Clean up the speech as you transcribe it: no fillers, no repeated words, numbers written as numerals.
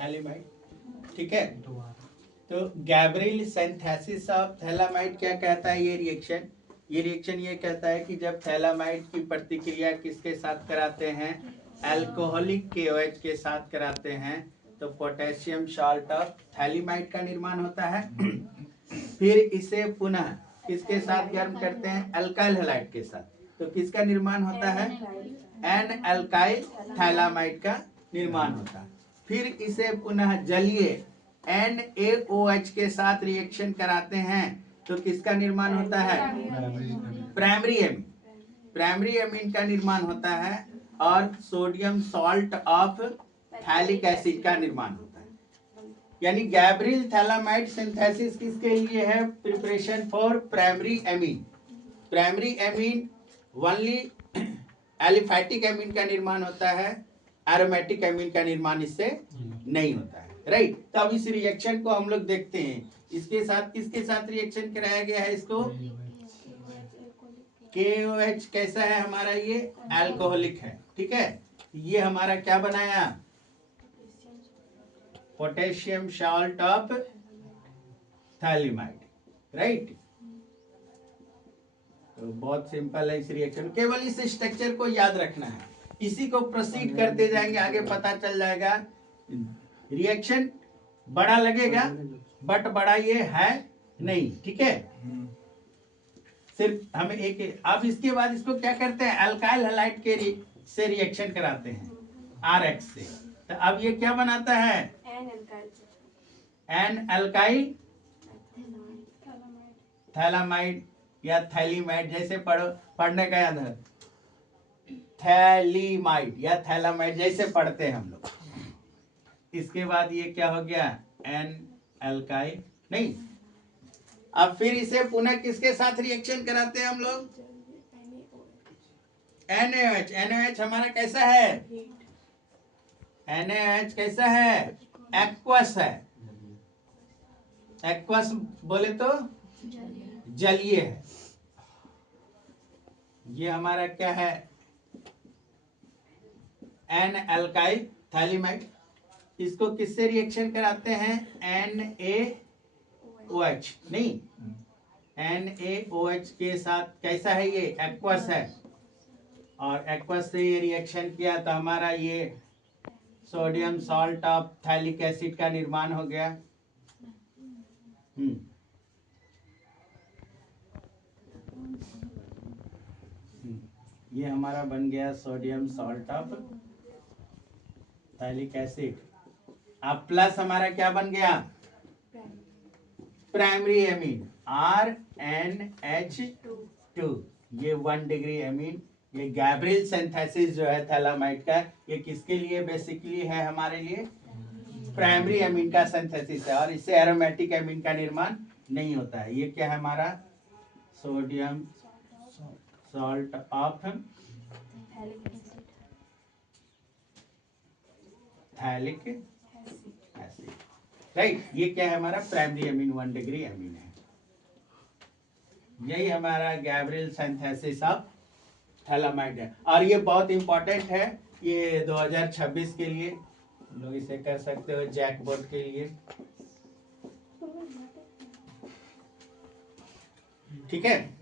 Phthalimide, ठीक है। तो गैब्रियल सिंथेसिस ऑफ थैलामाइड क्या कहता है? ये रिएक्शन ये कहता है कि जब थैलामाइड की प्रतिक्रिया किसके साथ कराते हैं? अल्कोहलिक KOH के साथ कराते हैं, तो पोटेशियम सॉल्ट ऑफ थैलेमाइड का निर्माण होता है। फिर इसे पुनः किसके साथ गर्म करते हैं? अल्काइल हैलाइड के साथ, तो किसका निर्माण होता है? एन अल्काइल थैलामाइड का निर्माण होता है। फिर इसे पुनः जलीय NaOH के साथ रिएक्शन कराते हैं, तो किसका निर्माण होता है? प्राइमरी एमीन का निर्माण होता है, और sodium salt of phthalic acid का निर्माण होता है। यानी गैब्रियल थैलामाइड सिंथेसिस किसके लिए है? Preparation for primary amine only aliphatic amine का निर्माण होता है, एरोमेटिक एमीन का निर्माण इससे नहीं होता है, राइट। तो अब इस रिएक्शन को हम लोग देखते हैं, इसके साथ किसके साथ रिएक्शन कराया गया है? इसको KOH कैसा है हमारा? ये अल्कोहलिक है, ठीक है। ये हमारा क्या बनाया? Potassium salt of phthalimide, right. तो बहुत सिंपल है इस रिएक्शन, केवल इस स्ट्रक्चर को याद रखना है, इसी को प्रोसीड करते जाएंगे, आगे पता चल जाएगा। रिएक्शन बड़ा लगेगा बट बड़ा ये है नहीं, ठीक है। सिर्फ हमें एक, अब इसके बाद इसको क्या करते हैं? अल्काइल हैलाइड के से रिएक्शन कराते हैं RH से, तो अब ये क्या बनाता है? एन अल्काइल थैलामाइड या थैलीमाइड, जैसे पढ़ने का याद है, थैलीमाइड या थैलामाइड जैसे पढ़ते हैं हम लोग। इसके बाद ये क्या हो गया? एन अल्काइल नहीं। अब फिर इसे पुनः किसके साथ रिएक्शन कराते हैं हम लोग? NaOH हमारा कैसा है? NaOH कैसा है? एक्वस है। एक्वस बोले तो जलीय है। ये हमारा क्या है? N alkyl phthalimide. इसको किससे रिएक्शन कराते हैं? NaOH नहीं, NaOH के साथ कैसा है? ये एक्वस है, और एक्वस से ये रिएक्शन किया तो हमारा ये sodium salt of phthalic acid का निर्माण हो गया। ये हमारा बन गया sodium salt of phthalic acid. अब प्लस हमारा क्या बन गया? प्राइमरी एमीन RNH2, ये 1 डिग्री एमीन। ये गैब्रियल सिंथेसिस जो है थैलामाइड का, ये किसके लिए बेसिकली है? हमारे लिए प्राइमरी एमीन का सिंथेसिस है, और इससे एरोमेटिक एमीन का निर्माण नहीं होता है। ये क्या है हमारा? Sodium salt of phthalic acid, right. ये क्या है हमारा? प्राइमरी एमीन, 1 डिग्री एमीन है। यही हमारा गैब्रियल सिंथेसिस ऑफ थैलामाइड है, और ये बहुत इंपॉर्टेंट है। ये 2026 के लिए लोग इसे कर सकते हो, जैक बोर्ड के लिए, ठीक है।